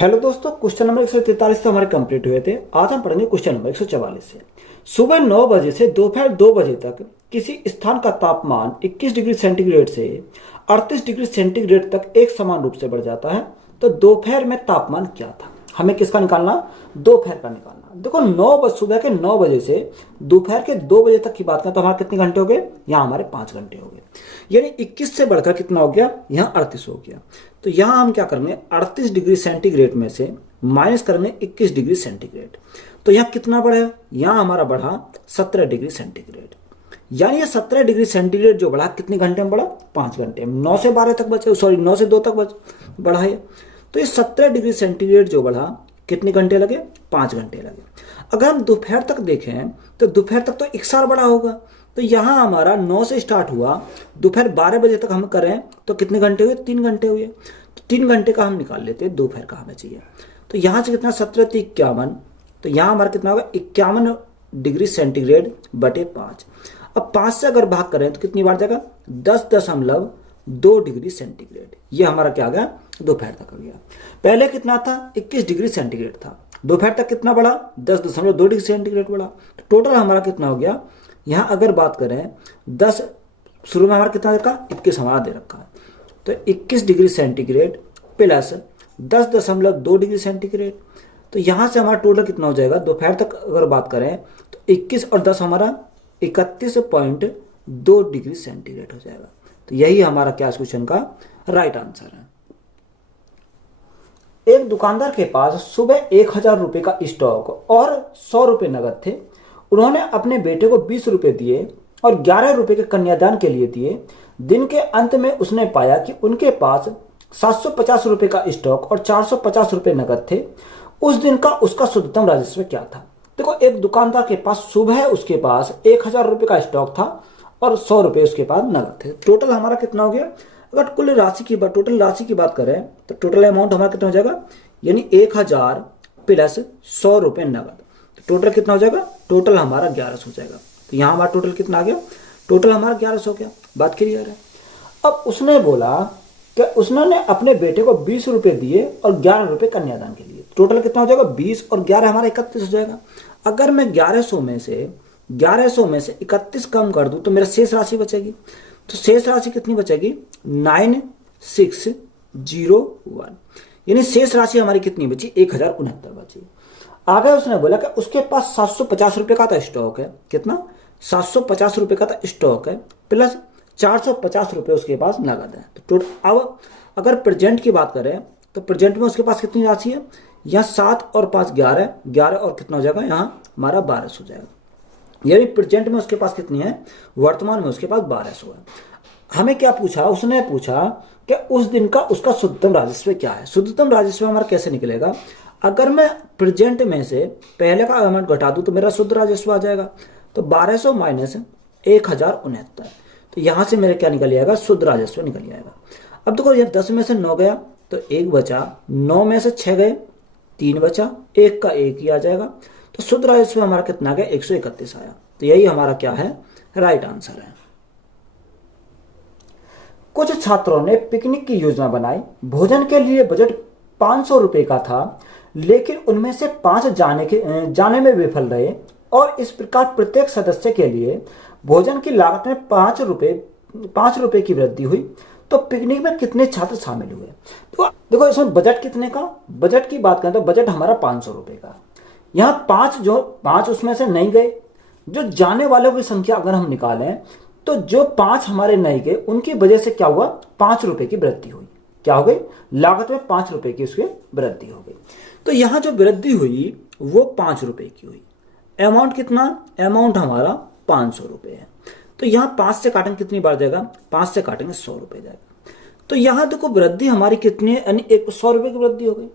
Hello दोस्तों, question number 143 से हमारे कंप्लीट हुए थे। आज हम पढ़ेंगे क्वेश्चन नंबर 144 से। सुबह 9 बजे से दोपहर 2 बजे तक किसी स्थान का तापमान 21 डिग्री सेंटीग्रेड से 38 डिग्री सेंटीग्रेड तक एक समान रूप से बढ़ जाता है। तो दोपहर में तापमान क्या था? हमें किसका निकालना? दोपहर का निकालना। देखो, सुबह के 9 बजे से दोपहर के 2 बजे तक की बात करें तो हमारे कितने घंटे हो गए? यहाँ हमारे 5 घंटे हो गए। यानी 21 से बढ़कर कितना हो गया? यहाँ 38 हो गया। तो यहाँ हम क्या करेंगे? 38 डिग्री सेंटीग्रेड में से माइनस करेंगे 21 डिग्री सेंटीग्रेड। तो यहाँ कितना बढ़ा? यहाँ हमारा बढ़ा 17 डिग्री सेंटीग्रेड। यानी ये 17 डिग्री सेंटीग्रेड जो बढ़ा कितने घंटे में बढ़ा? 5 घंटे में। 9 से 12 तक बचे, सॉरी 9 से 2 तक बढ़ा है। तो ये 17 डिग्री सेंटीग्रेड जो बढ़ा कितने घंटे लगे? 5 घंटे लगे। अगर हम दोपहर तक देखें तो दोपहर तक तो एक साल बढ़ा होगा। तो यहाँ हमारा 9 से स्टार्ट हुआ, दोपहर 12 बजे तक हम करें तो कितने घंटे हुए? 3 घंटे हुए। तो 3 घंटे का हम निकाल लेते हैं, दोपहर का हमें चाहिए। तो यहाँ से कितना? 17 × 51। तो यहाँ हमारा कितना होगा? 51 डिग्री सेंटीग्रेड बटे 5। अब 5 से अगर भाग करें तो कितनी बार जाएगा? 10.2 डिग्री सेंटीग्रेड। ये हमारा क्या आ गया? दोपहर तक आ गया। पहले कितना था? 21 डिग्री सेंटीग्रेड था। दोपहर तक कितना बढ़ा? 10.2 डिग्री सेंटीग्रेड बढ़ा। तो टोटल हमारा कितना हो गया? यहाँ अगर बात करें 10, शुरू में हमारा कितना रखा? 21 हमारा दे रखा है। तो 21 degree centigrade plus 10.2 degree centigrade. तो यहाँ से हमारा टोटल कितना हो जाएगा? दोपहर तक अगर बात करें तो 21 और 10 हमारा 31.2 डिग्री सेंटीग्रेड हो जाएगा। तो यही हमारा क्या क्वेश्चन का राइट आंसर है। एक दुकानदार के पास सुबह 1000 रुपए का स्टॉक और 100 रुपए नगद थे। उन्होंने अपने बेटे को 20 रुपए दिए और 11 रुपए के कन्यादान के लिए दिए। दिन के अंत में उसने पाया कि उनके पास 750 रुपए का स्टॉक और 450 रुपए नगद थे। उस दिन का उसका शुद्धतम राजस्व क्या था? देखो, एक दुकानदार के पास सुबह उसके पास 1000 रुपए का स्टॉक था और 100 रुपए उसके पास नगद थे। टोटल हमारा कितना हो गया? अगर कुल राशि की बात, टोटल राशि की बात करें तो टोटल अमाउंट हमारा कितना हो जाएगा? यानी 1000 प्लस 100 रुपए नगद। टोटल कितना हो जाएगा? टोटल हमारा 1100 हो जाएगा। तो यहाँ हमारा टोटल कितना आ गया? टोटल हमारा 1100 हो गया। बात क्लियर है। अब उसने बोला कि उसने अपने बेटे को 20 रुपए दिए और 11 रुपए कन्यादान के लिए। टोटल कितना हो जाएगा? 20 और 11 हमारा 31 हो जाएगा। अगर मैं 1100 में से 31 कम कर दूं तो मेरा शेष राशि बचेगी। तो शेष राशि कितनी बचेगी? 9601। यानी शेष राशि हमारी कितनी बची? 1069 बची। आगे उसने बोला कि उसके पास 750 रुपए का था स्टॉक है। कितना? 750 रुपए का था स्टॉक है प्लस 450 रुपए उसके पास नगद है। तो टोटल अब अगर प्रेजेंट की बात करें तो प्रेजेंट में उसके पास कितनी राशि है? यहाँ 7 और 5 11 और कितना हो जाएगा? यहाँ हमारा 1200 हो जाएगा। यानी प्रेजेंट में उसके पास कितनी है? वर्तमान में उसके पास 1200 है। हमें क्या पूछा? उसने पूछा कि उस दिन का उसका शुद्धतम राजस्व क्या है। शुद्धतम राजस्व हमारा कैसे निकलेगा? अगर मैं प्रेजेंट में से पहले का अमाउंट घटा दूं तो मेरा शुद्ध राजस्व आ जाएगा। तो 1200 माइनस 1069। तो यहां से मेरा क्या निकल जाएगा? शुद्ध राजस्व निकल जाएगा। अब देखो, ये 10 में से 9 गया तो 1 बचा, 9 में से 6 गए 3 बचा, 1 का 1 ही आ जाएगा। तो शुद्ध राजस्व हमारा कितना गया? 131 आया। तो यही हमारा क्या है? राइट आंसर है। कुछ छात्रों ने पिकनिक की योजना बनाई। भोजन के लिए बजट 500 रुपए का था, लेकिन उनमें से 5 जाने में विफल रहे और इस प्रकार प्रत्येक सदस्य के लिए भोजन की लागत में 5 रुपए की वृद्धि हुई। तो पिकनिक में कितने छात्र शामिल हुए? तो देखो, इसमें बजट कितने का? बजट की बात करें तो बजट हमारा 500 रुपए का। यहाँ 5 उसमें से नहीं गए। जो जाने वालों की संख्या अगर हम निकालें तो जो 5 हमारे नहीं गए उनकी वजह से क्या हुआ? 5 रुपए की वृद्धि हुई। क्या हो गई? लागत में 5 रुपए की उसकी वृद्धि हो गई। तो यहां जो वृद्धि हुई वो 5 रुपए की हुई। अमाउंट कितना? अमाउंट हमारा 500 रुपए है। तो यहां 5 से काटेंगे कितनी बार जाएगा? 5 से काटेंगे 100 रुपए जाएगा। तो यहां देखो, वृद्धि हमारी कितनी है? यानी 100 रुपए की वृद्धि हो गई।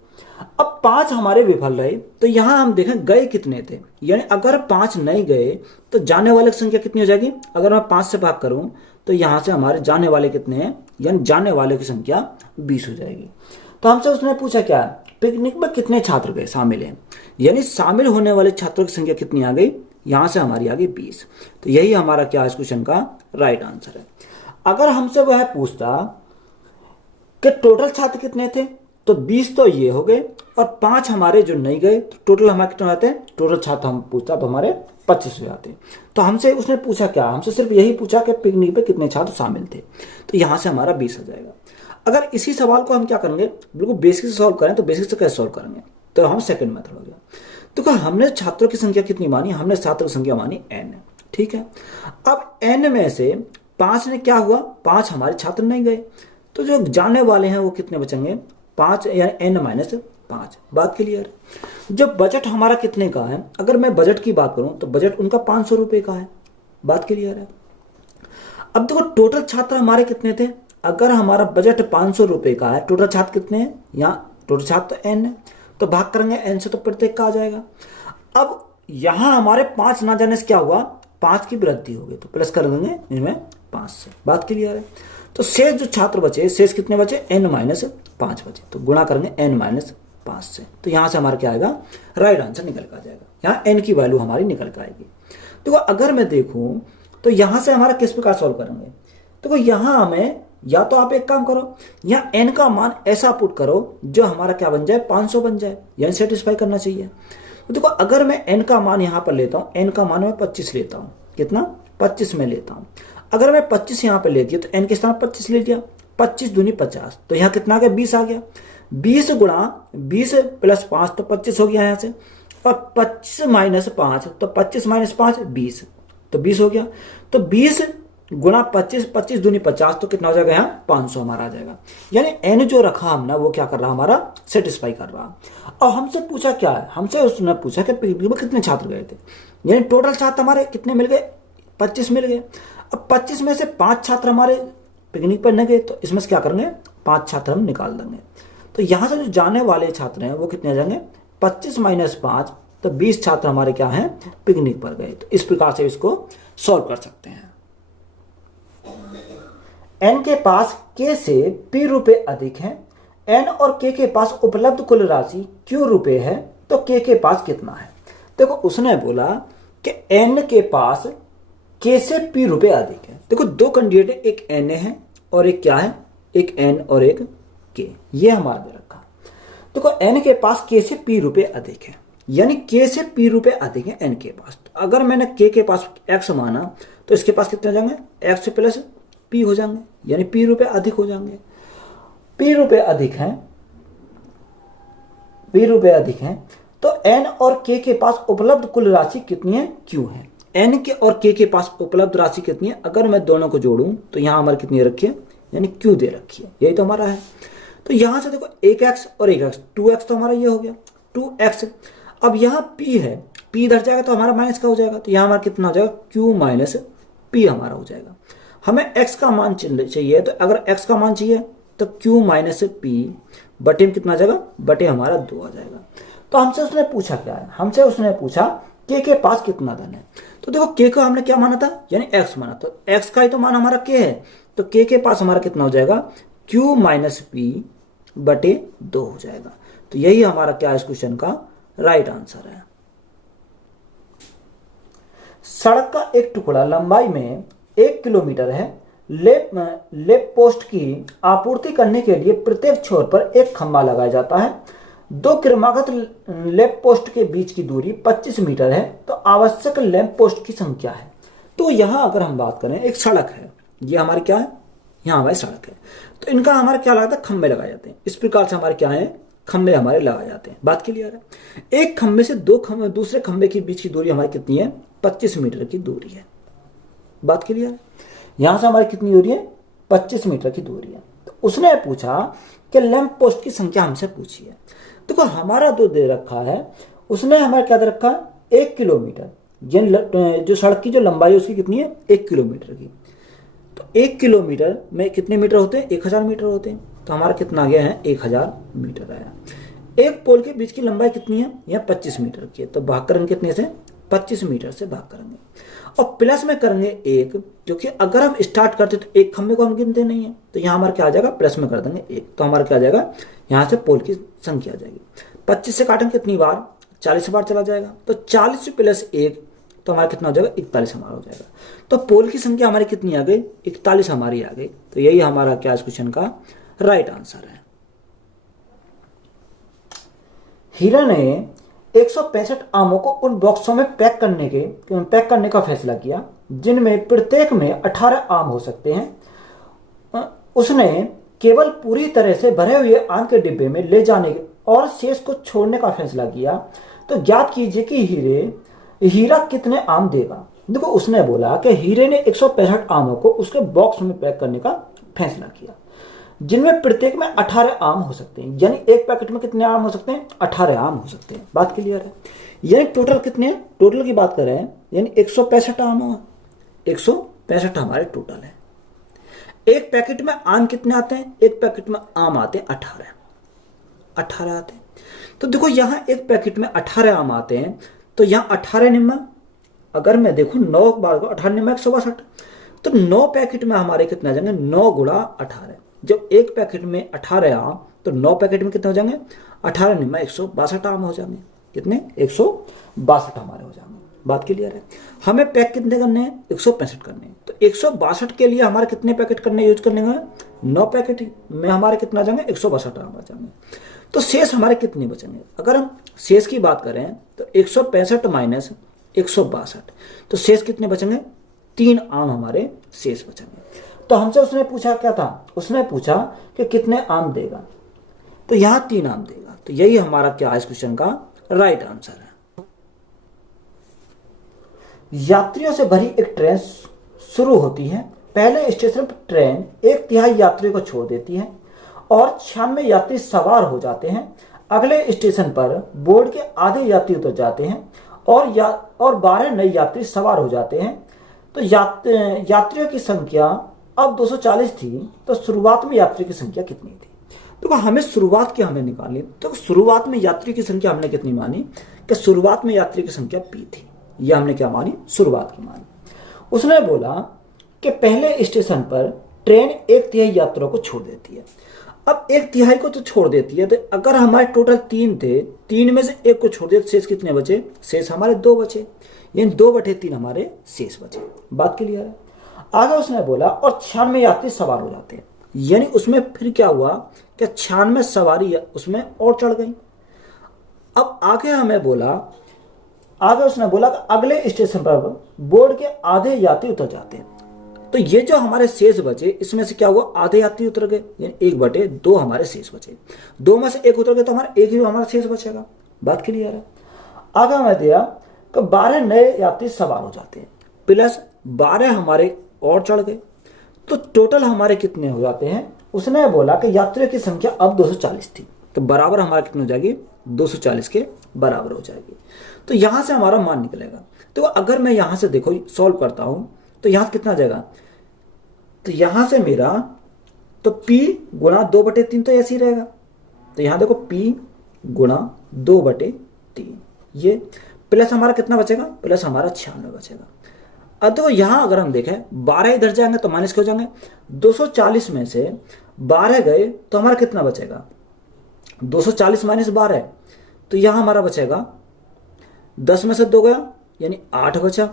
अब 5 हमारे विफल रहे तो यहां हम देखें गए कितने थे। यानी अगर 5 नहीं गए तो जाने वाले की संख्या कितनी हो जाएगी? अगर मैं 5 से भाग करूं तो यहां से हमारे जाने वाले कितने हैं? यानी जाने वाले की संख्या 20 हो जाएगी। तो हमसे उसने पूछा क्या? पिकनिक में कितने छात्र गए शामिल हैं? यानी शामिल होने वाले छात्रों की संख्या कितनी आ गई? यहां से हमारी आ गई 20। तो यही हमारा क्या है इस क्वेश्चन का राइट आंसर है। अगर हमसे वह पूछता कि टोटल छात्र कितने थे तो 20 तो ये हो गए और 5 हमारे जो नहीं गए, तो टोटल हमारे कितने आते हैं, टोटल छात्र हम पूछता तो हमारे 25 हो जाते हैं। तो हमसे उसने पूछा क्या, हमसे सिर्फ यही पूछा कि पिकनिक पे कितने छात्र शामिल थे, तो यहाँ से हमारा 20 हो जाएगा। अगर इसी सवाल को हम क्या करेंगे, बिल्कुल बेसिक से सॉल्व करें, तो बेसिक से कैसे सॉल्व करेंगे, तो हम सेकंड मेथड हो गया। तो क्या हमने छात्रों की संख्या कितनी मानी, हमने छात्रों की संख्या मानी n, ठीक है। अब n में से 5 ने क्या हुआ, 5 हमारे छात्र नहीं गए, तो जो जाने वाले हैं वो कितने बचेंगे, 5 यानी n माइनस 5। बात क्लियर है। जब बजट हमारा कितने का है, अगर मैं बजट की बात करूं तो बजट उनका 500 रुपये का है। बात क्लियर है। अब देखो टोटल छात्र हमारे कितने थे, अगर हमारा बजट 500 रुपये का है, टोटल छात्र कितने हैं, यहाँ टोटल छात्र तो n है, तो भाग करेंगे n से तो प्रत्येक का आ जाएगा। अब यहां हमारे 5 ना जाने से क्या हुआ, 5 की वृद्धि हो गई, तो प्लस कर देंगे इनमें 5 से। बात क्लियर है। तो शेष जो छात्र बचे, शेष कितने बचे, n माइनस 5 बचे, तो गुणा करेंगे n माइनस 5 से, तो यहां से हमारा क्या आएगा, राइट आंसर निकल कर आ जाएगा। यहाँ n की वैल्यू हमारी निकल कर आएगी। देखो अगर मैं देखूं तो यहां से हमारा किस प्रकार सॉल्व करेंगे, देखो यहां हमें, या तो आप एक काम करो, यहाँ n का मान ऐसा पुट करो जो हमारा क्या बन जाए, 500 बन जाए, यानी सेटिस्फाई करना चाहिए। तो देखो अगर मैं n का मान यहाँ पर लेता हूँ, n का मान मैं 25 लेता हूँ, कितना, 25 में लेता हूँ। अगर मैं 25 यहाँ पे ले दिया तो n के स्थान 25 ले दिया, 25 दूनी 50, तो यहाँ कितना आ गया, 20 आ गया। 20 गुणा 20 प्लस 5 तो 25 हो गया यहाँ से, और 25 माइनस 5 तो 25 माइनस 5 20, तो 20 हो गया। तो 20 गुणा 25, 25 दूनी 50, तो कितना हो जाएगा, यहाँ 500 हमारा आ जाएगा। यानी n जो रखा हमने वो क्या कर रहा, हमारा सेटिस्फाई कर रहा। और हमसे पूछा क्या है, हमसे उसने पूछा कि पिकनिक में कितने छात्र गए थे, यानी टोटल छात्र हमारे कितने मिल गए, 25 मिल गए। अब 25 में से 5 छात्र हमारे पिकनिक पर न गए, तो इसमें से क्या करेंगे, 5 छात्र हम निकाल देंगे। तो यहाँ से जो जाने वाले छात्र हैं वो कितने आ जाएंगे, 25 माइनस 5, तो 20 छात्र हमारे क्या हैं, पिकनिक पर गए। तो इस प्रकार से इसको सॉल्व कर सकते हैं। n के पास k से p रुपए अधिक है, n और k के पास उपलब्ध कुल राशि q रुपए है, तो k के पास कितना है। देखो उसने बोला कि n के पास k से p रुपए अधिक है। देखो दो कैंडिडेट है, एक n है और एक क्या है, एक n और एक k, ये हमारा दे रखा। देखो n के पास k से p रुपए अधिक है, यानी k से p रुपए अधिक है n के पास। तो अगर मैंने k के पास x माना तो इसके पास कितने हो जाएंगे, x प्लस p हो जाएंगे, यानी p रुपए अधिक हो जाएंगे। p रुपए अधिक हैं, p रुपए अधिक हैं, तो n और k के पास उपलब्ध कुल राशि कितनी है, q है। n के और k के पास उपलब्ध राशि कितनी है, अगर मैं दोनों को जोड़ूं तो यहां हमारी कितनी रखी है, यानी q दे रखी है, यही तो हमारा है। तो यहां से देखो एक x और एक x, 2x तो हमारा ये हो गया 2x। अब यहाँ p है, p इधर जाएगा तो हमारा माइनस का हो जाएगा, तो यहाँ हमारा कितना हो जाएगा, q माइनस p हमारा हो जाएगा। हमें x का मान चाहिए, तो अगर x का मान चाहिए तो q माइनस p बटे में कितना आ जाएगा, बटे हमारा 2 आ जाएगा। तो हमसे उसने पूछा क्या है, हमसे उसने पूछा k के पास कितना धन है। तो देखो k को हमने क्या माना था, यानी x माना, तो x का ही तो मान हमारा k है, तो k के पास हमारा कितना हो जाएगा, q माइनस p बटे 2 हो जाएगा। तो यही हमारा क्या है, इस क्वेश्चन का राइट आंसर है। सड़क का एक टुकड़ा लंबाई में 1 किलोमीटर है, लेप पोस्ट की आपूर्ति करने के लिए प्रत्येक छोर पर एक खंभा लगाया जाता है। दो क्रमागत लैंप पोस्ट के बीच की दूरी 25 मीटर है, तो आवश्यक लैंप पोस्ट की संख्या है। तो यहां अगर हम बात करें, एक सड़क है, ये हमारी क्या है, यहाँ हमारी सड़क है, तो इनका हमारा क्या लगता है, खंभे लगाए जाते हैं। इस प्रकार से हमारे क्या है, खंभे हमारे लगाए जाते हैं। बात क्लियर है। एक खंभे से दो खंभे, दूसरे खंभे के बीच की दूरी हमारी कितनी है, 25 मीटर की दूरी है। बात क्लियर है। यहां से हमारी कितनी दूरी है, 25 मीटर की दूरी है। तो उसने पूछा कि लैंप पोस्ट की संख्या हमसे पूछी है। देखो हमारा तो दे रखा है, उसने हमारा क्या दे रखा है, 1 किलोमीटर, जो सड़क की जो लंबाई है उसकी कितनी है, 1 किलोमीटर की। तो 1 किलोमीटर में कितने मीटर होते हैं, 1000 मीटर होते हैं। तो हमारा कितना आ गया है, 1000 मीटर आया। एक पोल के बीच की लंबाई कितनी है, यह 25 मीटर की है, तो भाग करेंगे कितने से, 25 मीटर से भाग करेंगे, और प्लस में करेंगे 1, क्योंकि अगर हम स्टार्ट करते तो एक खंभे को हम गिनते नहीं है, तो यहाँ हमारा क्या आ जाएगा, प्लस में कर देंगे 1, तो हमारा क्या आ जाएगा, यहाँ से पोल की संख्या आ जाएगी। 25 से काटेंगे कितनी बार, 40 बार चला जाएगा, तो 40 प्लस 1 तो हमारा कितना हो जाएगा, 41 हमारा हो जाएगा। तो पोल की संख्या हमारी कितनी आ गई, 41 हमारी आ गई। तो यही हमारा क्या इस क्वेश्चन का राइट आंसर है। हीरा ने 165 आमों को उन बॉक्सों में पैक करने का फैसला किया जिनमें प्रत्येक में 18 आम हो सकते हैं। उसने केवल पूरी तरह से भरे हुए आम के डिब्बे में ले जाने और शेष को छोड़ने का फैसला किया। तो ज्ञात कीजिए कि हीरा कितने आम देगा। देखो, उसने बोला कि हीरे ने 165 आमों को उसके बॉक्स में पैक करने का फैसला किया जिनमें प्रत्येक में 18 आम हो सकते हैं। यानी एक पैकेट में कितने आम हो सकते हैं? 18 आम हो सकते हैं। बात क्लियर है? यानी टोटल कितने हैं? टोटल की बात कर रहे हैं, यानी 165 आम हो, 165 हमारे टोटल है। एक पैकेट में आम कितने आते हैं? एक पैकेट में आम आते हैं 18 आते हैं। तो देखो, यहां एक पैकेट में 18 आम आते हैं, तो यहां 18 निम्मा, अगर मैं देखूं 9 बार को 18 निम्मा 162, तो 9 पैकेट में हमारे कितने आ जाएंगे? 9 गुणा 18। जब एक पैकेट में 18 आम, तो 9 पैकेट में कितने हो जाएंगे? 18 निम्मा 162 आम हो जाएंगे। कितने? 162 हमारे हो जाएंगे। बात क्लियर है? हमें पैक कितने करने हैं? 165 करने हैं। तो 162 के लिए हमारे कितने पैकेट करने यूज करने हैं? 9 पैकेट में हमारे कितना आ जाएंगे? 162 आम आ जाएंगे। तो शेष हमारे कितने बचेंगे? अगर हम शेष की बात करें तो 165 माइनस 162, तो शेष कितने बचेंगे? 3 आम हमारे शेष बचेंगे। तो हमसे उसने पूछा क्या था? उसने पूछा कि कितने आम देगा, तो यहां 3 आम देगा। तो यही हमारा क्या है इस क्वेश्चन का राइट आंसर है। यात्रियों से भरी एक ट्रेन शुरू होती है। पहले स्टेशन पर ट्रेन 1/3 यात्रियों को छोड़ देती है और 96 यात्री सवार हो जाते हैं। अगले स्टेशन पर बोर्ड के आधे यात्री उतर जाते हैं और 12 नए यात्री सवार हो जाते हैं। तो यात्रियों की संख्या अब 240 थी। तो शुरुआत में यात्री की संख्या कितनी थी? तो हमें शुरुआत की हमें निकालनी। तो शुरुआत में यात्री की संख्या हमने कितनी मानी? कि शुरुआत में यात्री की संख्या P थी। यह हमने क्या मानी? शुरुआत की मानी। उसने बोला कि पहले स्टेशन पर ट्रेन 1/3 यात्रियों को छोड़ देती है। अब 1/3 को तो छोड़ देती है, तो अगर हमारे टोटल 3 थे, 3 में से 1 को छोड़ दिया, शेष कितने बचे? शेष हमारे 2 बचे, यानी 2/3 हमारे शेष बचे। बात क्लियर है? आगे उसने बोला और 96 यात्री सवार हो जाते हैं, यानी उसमें फिर क्या हुआ कि 96 सवारी उसमें और चढ़ गई। अब आगे उसने बोला कि अगले स्टेशन पर बोर्ड के आधे यात्री उतर जाते हैं। तो ये जो हमारे शेष बचे, इसमें से क्या हुआ? आधे यात्री उतर गए, यानी 1/2 हमारे शेष बचे। 2 में से 1 उतर गए तो हमारा 1 ही हमारा शेष बचेगा। बात क्लियर है? आगे हमें दिया कि 12 नए यात्री सवार हो जाते हैं, प्लस 12 हमारे और चढ़ गए, तो टोटल हमारे कितने हो जाते हैं? उसने बोला कि यात्रियों की संख्या अब 240 थी, तो बराबर हमारा कितनी हो जाएगी? 240 के बराबर हो जाएगी। तो यहां से हमारा मान निकलेगा। तो अगर मैं यहां से देखो सॉल्व करता हूं, तो यहां से कितना आ जाएगा? तो यहां से मेरा तो P गुणा 2/3 तो ऐसे ही रहेगा। तो यहां देखो P गुणा 2/3, ये प्लस हमारा कितना बचेगा? प्लस हमारा 96 बचेगा। अब तो यहां अगर हम देखें 12 इधर जाएंगे तो माइनस के हो जाएंगे। 240 में से 12 गए तो हमारा कितना बचेगा? 240 माइनस 12, तो यहां हमारा बचेगा 10 में से 2 गया यानी 8 बचा,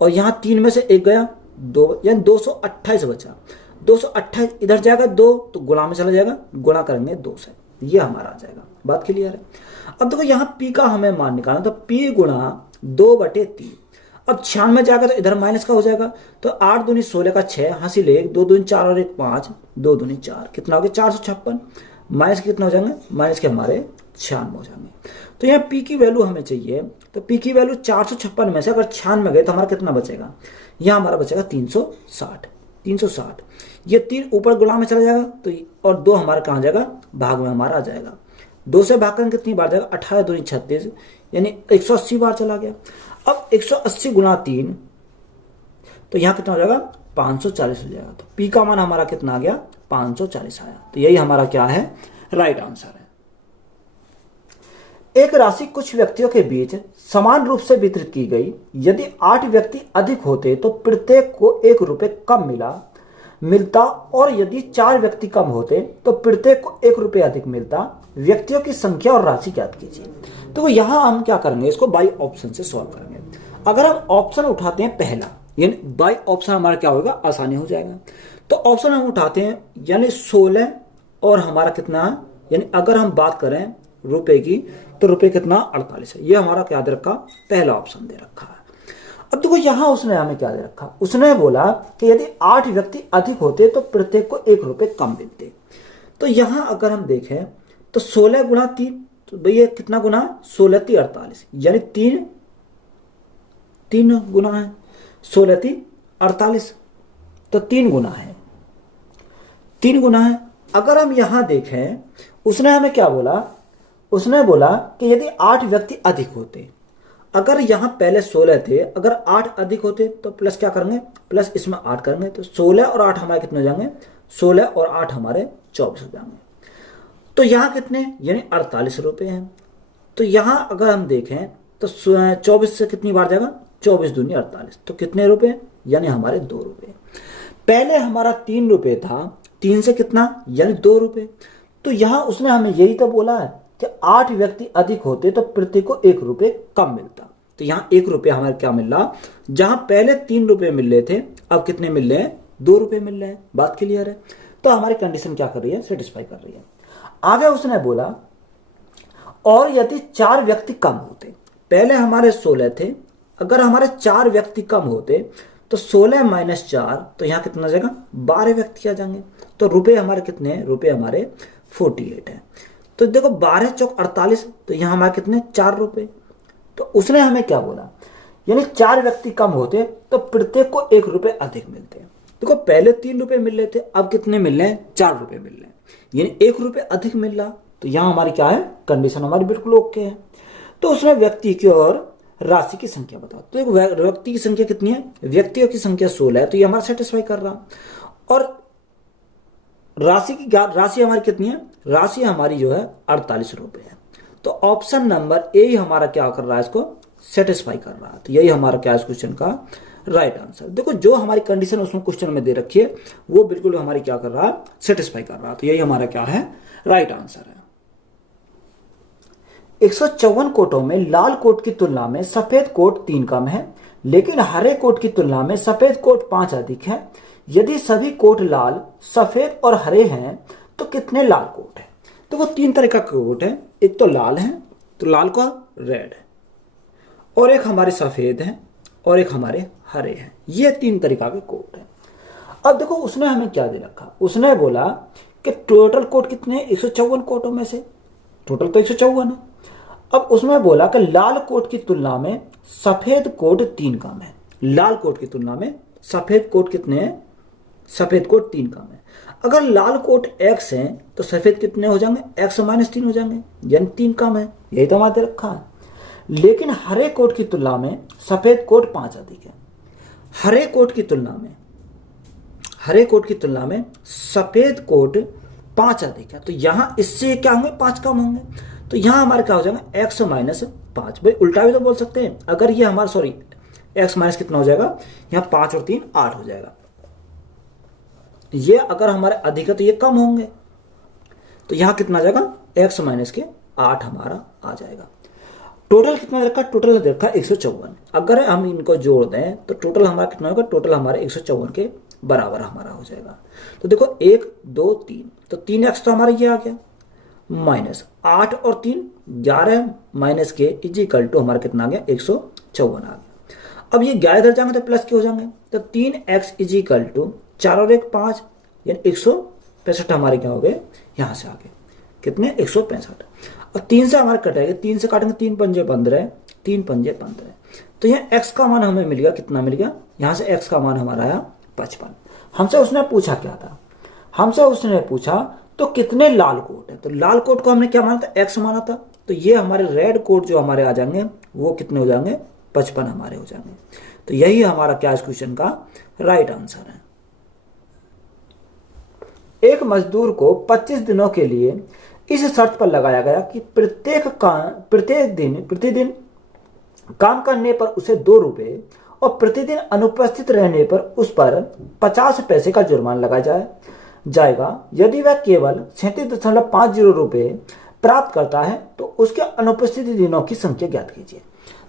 और यहां 3 में से 1 गया 2, यानी 228 बचा। 228 इधर जाएगा 2 तो गुणा में चला जाएगा, गुणा करेंगे 2 से, ये हमारा आ जाएगा। बात क्लियर है? अब देखो यहाँ P का हमें मान निकालना, तो P गुणा 2/3। अब 96 जाएगा तो इधर माइनस का हो जाएगा, तो 8 दूनी 16 का 6, हासिल 1, 2 दूनी 4 और 1 5, 2 दूनी 4, कितना हो गया? 456। माइनस के कितना हो जाएंगे? माइनस के हमारे 96 हो जाएंगे। तो यहाँ P की वैल्यू हमें चाहिए, तो P की वैल्यू 456 में से अगर 96 गए तो हमारा कितना बचेगा? यहाँ हमारा बचेगा 360। ये 3 ऊपर गुणा में चला जाएगा, तो और 2 हमारा कहाँ जाएगा? भाग में हमारा आ जाएगा। 2 से भाग करेंगे कितनी बार जाएगा? 18 दूनी 36, यानी 180 बार चला गया। अब 180 गुणा 3, तो यहाँ कितना हो जाएगा? 540 हो जाएगा। तो P का मान हमारा कितना आ गया? 540 आया। तो यही हमारा क्या है? राइट आंसर है। एक राशि कुछ व्यक्तियों के बीच समान रूप से वितरित की गई। यदि 8 व्यक्ति अधिक होते तो प्रत्येक को 1 रुपये कम मिलता, और यदि 4 व्यक्ति कम होते तो प्रत्येक को 1 रुपये अधिक मिलता। व्यक्तियों की संख्या और राशि ज्ञात कीजिए। तो यहां हम क्या करेंगे? इसको बाई ऑप्शन से सॉल्व करेंगे। अगर हम ऑप्शन उठाते हैं पहला, यानी बाई ऑप्शन हमारा क्या होगा? आसानी हो जाएगा। तो ऑप्शन हम उठाते हैं, यानी 16 और हमारा कितना है? यानी अगर हम बात करें रुपए की, तो रुपए कितना 48 है। ये हमारा क्या दे रखा, पहला ऑप्शन दे रखा है। अब देखो यहां उसने हमें क्या दे रखा, उसने बोला कि यदि 8 व्यक्ति अधिक होते तो प्रत्येक को 1 रुपए कम मिलते। तो यहां अगर हम देखें तो 16 गुणा 3, तो भैया कितना गुना, 16 × 48, यानी 3 गुना है, 16 × 48, तो 3 गुना है, 3 गुना है। अगर हम यहां देखें उसने हमें क्या बोला, उसने बोला कि यदि 8 व्यक्ति अधिक होते, अगर यहां पहले 16 थे, अगर 8 अधिक होते तो प्लस क्या करेंगे, प्लस इसमें 8 करेंगे, तो 16 और 8 हमारे कितने हो जाएंगे, 16 और 8 हमारे 24 हो जाएंगे। तो यहां कितने, यानी 48 रुपए हैं। तो यहां अगर हम देखें तो 24 से कितनी बार जाएगा, 24 दूनी 48, तो कितने रुपए, यानी हमारे 2 रुपए। पहले हमारा 3 रुपए था, 3 से कितना, यानी 2 रुपए। तो यहां उसने हमें यही तो बोला है कि 8 व्यक्ति अधिक होते तो प्रत्येक को 1 रुपए कम मिलता। तो यहां 1 रुपया हमारे क्या मिल रहा, जहां पहले 3 रुपए मिल रहे थे, अब कितने मिल रहे हैं, 2 रुपए मिल रहे हैं। बात क्लियर है। तो हमारी कंडीशन क्या कर रही है, सेटिस्फाई कर रही है। आगे उसने बोला और यदि 4 व्यक्ति कम होते, पहले हमारे 16 थे, अगर हमारे 4 व्यक्ति कम होते तो 16 - 4, तो यहां कितना आ जाएगा, 12 व्यक्ति आ जाएंगे। तो रुपए हमारे कितने हैं, रुपए हमारे 48 है। तो देखो 12 × 4 = 48, तो यहां हमारे कितने, 4 रुपए। तो उसने हमें क्या बोला, यानी 4 व्यक्ति कम होते तो प्रत्येक को 1 रुपए अधिक मिलते। देखो पहले 3 रुपए मिल रहे थे, अब कितने मिल रहे हैं, 4 रुपए मिल रहे हैं, यानी 1 रुपए अधिक मिल रहा। तो यहां हमारी क्या है, कंडीशन हमारी बिल्कुल ओके है। तो उसने व्यक्ति की और राशि की संख्या बताओ। तो एक व्यक्ति की संख्या कितनी है, व्यक्तियों की संख्या 16 है, तो ये हमारा सेटिस्फाई कर रहा। और राशि हमारी कितनी है, राशि हमारी जो है 48 रुपए है। तो ऑप्शन नंबर ए ही हमारा क्या कर रहा है, इसको सेटिस्फाई कर रहा है। तो यही हमारा क्या है इस क्वेश्चन का राइट आंसर। देखो जो हमारी कंडीशन उसमें क्वेश्चन में दे रखी है वो बिल्कुल हमारी क्या कर रहा है, सेटिस्फाई कर रहा है। तो यही हमारा क्या है, राइट आंसर है। 154 कोटों में लाल कोट की तुलना में सफेद कोट 3 कम है, लेकिन हरे कोट की तुलना में सफेद कोट 5 अधिक है। यदि सभी कोट लाल, सफेद और हरे हैं तो कितने लाल कोट है। तो वो 3 तरह का कोट है, एक तो लाल है, तो लाल का रेड है, और एक हमारे सफेद है, और एक हमारे हरे हैं। ये 3 तरीका के कोट है। अब देखो उसने हमें क्या दे रखा, उसने बोला कि टोटल कोट कितने, 154 कोटों में से टोटल तो 154 है। अब उसमें बोला कि लाल कोट की तुलना में सफेद कोट 3 कम है। लाल कोट की तुलना में सफेद कोट कितने हैं, सफेद कोट 3 कम है। अगर लाल कोट x है तो सफेद कितने हो जाएंगे, x - 3 हो जाएंगे, यानी 3 कम है। यही तो हमारे रखा है। लेकिन हरे कोट की तुलना में सफेद कोट 5 अधिक है। हरे कोट की तुलना में सफेद कोट 5 अधिक है। तो यहां इससे क्या होंगे, 5 कम होंगे। तो यहां हमारे क्या हो जाएगा, x - 5। भाई उल्टा भी तो बोल सकते हैं, अगर ये हमारा सॉरी x - कितना हो जाएगा, यहां 5 और 3 8 हो जाएगा। ये अगर हमारे अधिक है तो ये कम होंगे, तो यहां कितना आ जाएगा, x - 8 हमारा आ जाएगा। टोटल कितना रखा, टोटल रखा 154। अगर हम इनको जोड़ दें तो टोटल हमारा कितना होगा, टोटल हमारे 154 के बराबर हमारा हो जाएगा। तो देखो 1 2 3, तो 3x तो हमारा ये आ गया, -8 और 3 11 माइनस के इजिकल टू हमारा कितना आ गया, 154 आ गया। अब ये 11 इधर जाएंगे तो प्लस के हो जाएंगे, तो 3x इजिकल टू 4 और 1 5, यानी 165 हमारे क्या हो गए, यहां से आगे कितने, 165। और 3 से हमारे कटेंगे, 3 से काटेंगे, 3 पंजे 15, 3 पंजे 15। तो यहाँ x का मान हमें मिल गया, कितना मिल गया, यहां से x का मान हमारा आया 55। हमसे उसने पूछा क्या था, हमसे उसने पूछा तो कितने लाल कोट है। तो लाल कोट को हमने क्या माना था, x माना था। तो ये हमारे रेड कोट जो हमारे आ जाएंगे वो कितने हो जाएंगे, 55 हमारे हो जाएंगे। तो यही हमारा क्या इस क्वेश्चन का राइट आंसर है। एक मजदूर को 25 दिनों के लिए इस शर्त पर लगाया गया कि प्रतिदिन काम करने पर उसे 2 रुपए और प्रतिदिन अनुपस्थित रहने पर उस पर 50 पैसे का जुर्माना लगाया जाएगा। यदि वह केवल 37.50 रुपए प्राप्त करता है तो उसके अनुपस्थिति दिनों की संख्या ज्ञात कीजिए।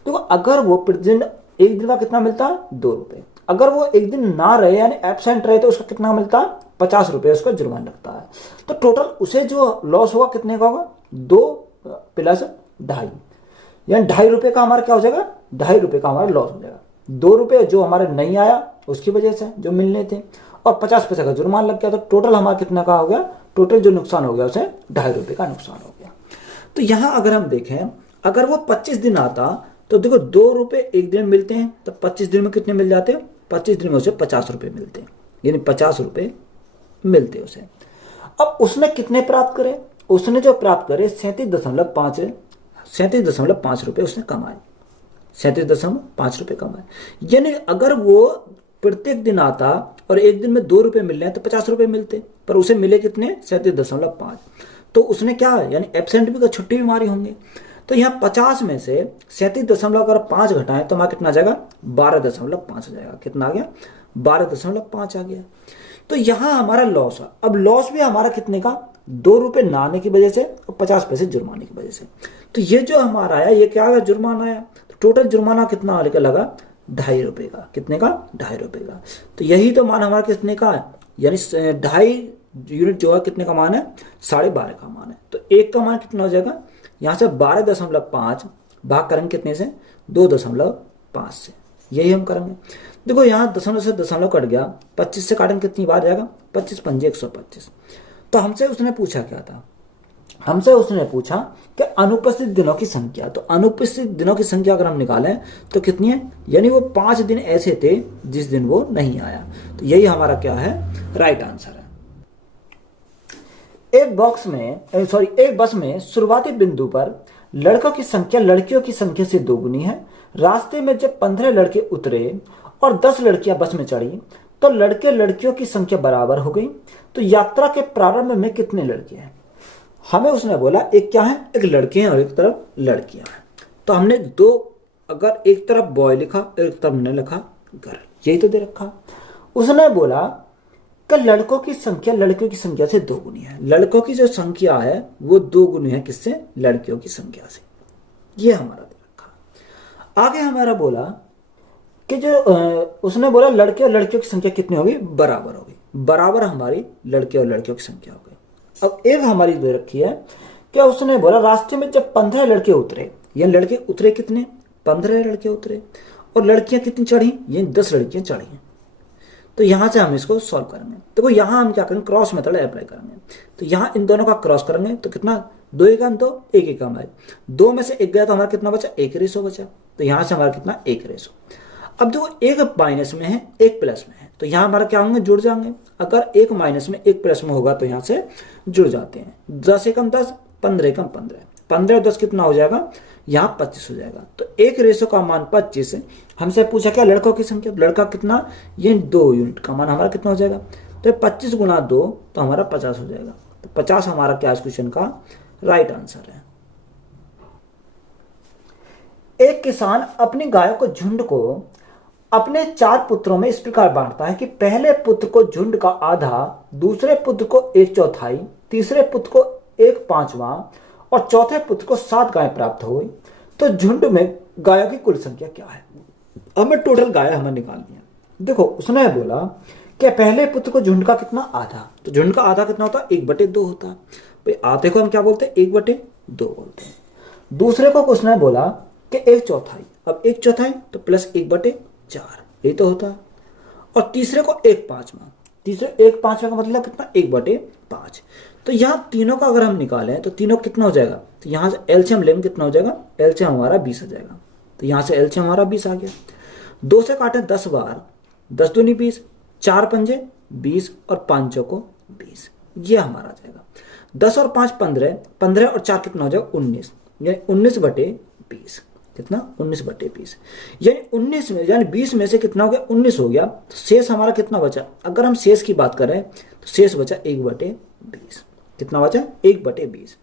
तो अगर वो प्रतिदिन एक दिन का कितना मिलता है, 2 रुपए। अगर वो एक दिन ना रहे यानी एब्सेंट रहे तो उसका कितना मिलता है, 50 रुपए उसका जुर्माना लगता है। तो टोटल उसे जो लॉस होगा कितने का होगा, 2 प्लस 2.5, यानी 2.5 रुपये का हमारा क्या हो जाएगा, 2.5 रुपये का हमारा लॉस हो जाएगा। 2 रुपये जो हमारे नहीं आया उसकी वजह से जो मिलने थे, और 50 पैसे का जुर्माना लग गया, तो टोटल हमारा कितना का हो गया, टोटल जो नुकसान हो गया उसे 2.5 रुपये का नुकसान हो गया। तो यहाँ अगर हम देखें, अगर वो 25 दिन आता तो देखो 2 रुपये एक दिन मिलते हैं, तो 25 दिन में कितने मिल जाते हैं, 25 दिन में उसे 50 रुपये मिलते हैं, यानी 50 रुपये मिलते उसे। अब उसने कितने प्राप्त करे, उसने जो प्राप्त करे 37.5 रुपये उसने कमाए, 37.5 रुपये कमाए। यानी अगर वो प्रत्येक दिन आता और एक दिन में 2 रुपये मिल रहे हैं तो 50 रुपये मिलते, पर उसे मिले कितने, 37.5। तो उसने क्या है, यानी एब्सेंट भी, छुट्टी भी मारी होंगे। तो यहाँ 50 में से 37.5 घटाएं तो हमारा कितना आ जाएगा, 12.5 आ जाएगा। कितना आ गया, 12.5 आ गया। तो यहाँ हमारा लॉस है। अब लॉस भी हमारा कितने का, 2 रुपये ना आने की वजह से और 50 पैसे जुर्माने की वजह से। तो ये जो हमारा आया, ये क्या आया, जुर्माना आया। तो टोटल जुर्माना कितना लगा, 2.5 रुपये का। कितने का, 2.5 रुपये का। तो यही तो मान हमारा कितने का है, यानी 2.5 यूनिट जो है कितने का मान है, 12.5 का मान है। तो एक का मान कितना हो जाएगा, यहाँ से 12.5 भाग करेंगे कितने से, 2.5 से। यही हम करेंगे। देखो यहाँ दशमलव से दशमलव कट गया, 25 से काटेंगे कितनी बार जाएगा, 25 पंजे 125। तो हमसे उसने पूछा क्या था, हमसे उसने पूछा कि अनुपस्थित दिनों की संख्या। तो अनुपस्थित दिनों की संख्या अगर हम निकालें तो कितनी है, यानी वो 5 दिन ऐसे थे जिस दिन वो नहीं आया। तो यही हमारा क्या है, राइट आंसर है। एक बस में शुरुआती बिंदु पर लड़कों की संख्या लड़कियों की संख्या से 2 गुनी है। रास्ते में जब 15 लड़के उतरे और 10 लड़कियां बस में चढ़ी तो लड़के लड़कियों की संख्या बराबर हो गई। तो यात्रा के प्रारंभ में कितने लड़के हैं, हमें उसने बोला एक क्या है, एक लड़के हैं और एक तरफ लड़कियां हैं। तो हमने दो, अगर एक तरफ बॉय लिखा एक तरफ ने लिखा गर्ल, यही तो दे रखा। उसने बोला कि लड़कों की संख्या लड़कियों की संख्या से 2 गुनी है। लड़कों की जो संख्या है वो 2 गुनी है किससे, लड़कियों की संख्या से। ये हमारा दे रखा। आगे हमारा बोला कि जो उसने बोला लड़के और लड़कियों की संख्या कितनी होगी, बराबर होगी। बराबर हमारी लड़के और लड़कियों की संख्या हो गई। अब एक हमारी दे रखी है कि उसने बोला रास्ते में जब 15 लड़के उतरे, ये लड़के उतरे कितने, 15 लड़के उतरे, और लड़कियां कितनी चढ़ी, ये 10 लड़कियां चढ़ी। तो यहां से हम इसको सॉल्व करेंगे। देखो यहां हम क्या करेंगे, क्रॉस मेथड अप्लाई करेंगे। तो यहां इन दोनों का क्रॉस करेंगे तो कितना, 2 एकम 2, 1 एकम है, 2 में से 1 गया तो हमारा कितना बचा, 1 रेशो बचा। तो यहां से हमारा कितना, 1 रेशो। अब देखो 1 माइनस में है 1 प्लस में है, तो यहां हमारा क्या होंगे, जुड़ जाएंगे। अगर 1 माइनस में 1 प्लस में होगा तो यहां से जुड़ जाते हैं। 10 एकम 10, 15 एकम 15, 15 और 10 कितना हो जाएगा, यहाँ 25 हो जाएगा। तो 1 रेशो का मान 25। हमसे पूछा क्या, लड़कों की संख्या, लड़का कितना, ये 2 यूनिट का मान हमारा कितना हो जाएगा। तो 25 गुना 2 तो हमारा 50 हो जाएगा। तो 50 हमारा क्या इस क्वेश्चन का राइट आंसर है। एक किसान अपनी गायों को झुंड को अपने 4 पुत्रों में इस प्रकार बांटता है कि पहले पुत्र को झुंड का आधा, दूसरे पुत्र को 1/4, तीसरे पुत्र को 1/5 और चौथे पुत्र को 7 गायें प्राप्त हो गई। तो झुंड में गायों की कुल संख्या क्या है, हमें टोटल गायें हमें निकालनी है। देखो उसने बोला कि पहले पुत्र को झुंड का कितना, आधा। तो झुंड का आधा कितना होता है, 1/2 होता है। भाई आधे को हम क्या बोलते हैं, 1/2 बोलते हैं। दूसरे को उसने बोला कि 1/4, अब 1/4 तो प्लस 1/4, यही तो होता है। और तीसरे को 1/5, तीसरे 1/5 का मतलब कितना, 1/5। तो यहाँ तीनों का अगर हम निकालें तो तीनों कितना हो जाएगा, तो यहाँ से एलसीएम लेंगे कितना हो जाएगा, एलसीएम हमारा 20 आ जाएगा। तो यहाँ से एलसीएम हमारा 20 आ गया। 2 से काटें 10 बार, 10 दूनी 20, 4 पंजे 20 और 5 चौको 20, ये हमारा आ जाएगा। 10 और 5 15, 15 और 4 कितना हो जाएगा, 19, यानी 19/20। कितना, 19/20, यानी 19 में, यानी 20 में से कितना हो गया, 19 हो गया। तो शेष हमारा कितना बचा, अगर हम शेष की बात करें तो शेष बचा 1/20। कितना बचा, 1/20।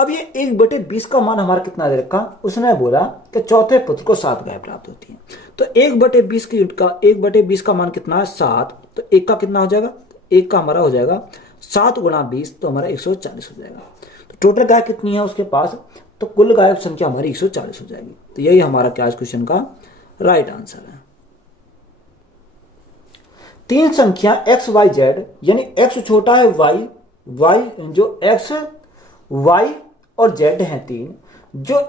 अब ये 1/20 का मान हमारा कितना दे रखा, उसने बोला कि चौथे पुत्र को 7 गाय प्राप्त होती है। तो 1/20 का मान कितना है, 7। तो 1 का कितना हो जाएगा, 1 का हमारा हो जाएगा 7 गुणा 20, तो हमारा 140 हो जाएगा। तो टोटल गाय कितनी है उसके पास, तो कुल गाय संख्या हमारी 140 हो जाएगी। तो यही हमारा क्या इस क्वेश्चन का राइट आंसर है। 3 संख्या x y z, यानी x छोटा है y जो x y और z हैं 3, जो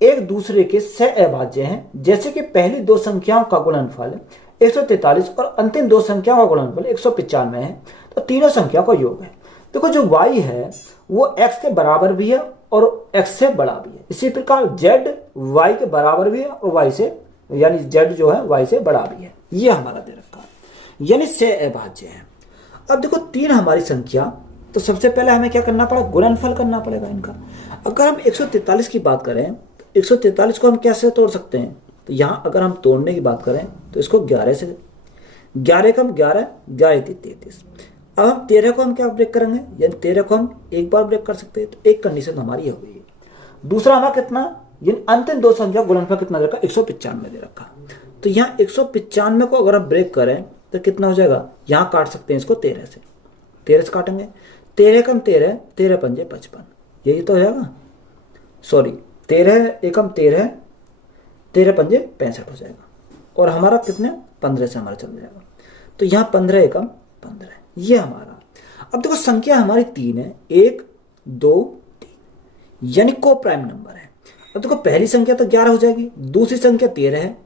एक दूसरे के सह अभाज्य हैं, जैसे कि पहली दो संख्याओं का गुणनफल 143 और अंतिम दो संख्याओं का गुणनफल 195 है, तो तीनों संख्याओं का योग है। देखो जो y है वो x के बराबर भी है और x से बड़ा भी है। इसी प्रकार z y के बराबर भी है और y से, यानी z जो है y से बड़ा भी है। ये हमारा दे रखा है, यानी सह अभाज्य है। अब देखो तीन हमारी संख्या, तो सबसे पहले हमें क्या करना पड़ा, गुणनफल करना पड़ेगा इनका। अगर हम 143 की बात करें तो 143 को हम कैसे तोड़ सकते हैं, तो यहाँ अगर हम तोड़ने की बात करें तो इसको 11 से, 11 का हम 11, 11 33। अब हम 13 को हम क्या ब्रेक करेंगे, यानी 13 को हम एक बार ब्रेक कर सकते हैं, तो एक कंडीशन हमारी ये हुई। दूसरा हमारा कितना, यानी अंतिम दो संख्या गुणनफल कितना दे रखा, 195 दे रखा। तो यहाँ 195 को अगर हम ब्रेक करें तो कितना हो जाएगा, यहाँ काट सकते हैं इसको 13 से, 13 से काटेंगे, 13 कम 13, 13 पंजे 55, यही तो हो जाएगा। सॉरी 13 एकम 13, 13 पंजे 65 हो जाएगा, और हमारा कितने 15 से हमारा चल जाएगा। तो यहाँ 15 एकम 15, ये हमारा। अब देखो संख्या हमारी 3 है, 1 2 3, यानी को प्राइम नंबर है। अब देखो पहली संख्या तो 11 हो जाएगी, दूसरी संख्या 13 है,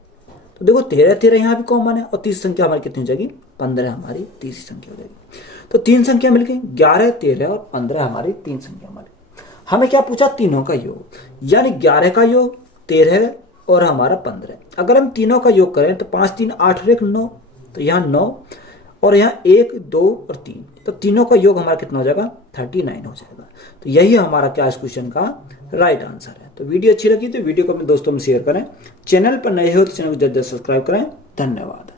तो देखो 13 13 यहाँ भी कॉमन है, और तीसरी संख्या हमारी कितनी हो जाएगी, 15 हमारी तीसरी संख्या हो जाएगी। तो तीन संख्या मिल गई, 11 13 और 15 हमारी तीन संख्या हमारी। हमें क्या पूछा, तीनों का योग, यानी 11 का योग 13 और हमारा 15। अगर हम तीनों का योग करें तो 5 3 8 और 1 9, तो यहाँ 9 और यहाँ 1 2 और 3, तो तीनों का योग हमारा कितना हो जाएगा, 39 हो जाएगा। तो यही हमारा क्या इस क्वेश्चन का राइट आंसर है। तो वीडियो अच्छी लगी तो वीडियो को अपने दोस्तों में शेयर करें, चैनल पर नए हो तो चैनल को जल्द सब्सक्राइब करें। धन्यवाद।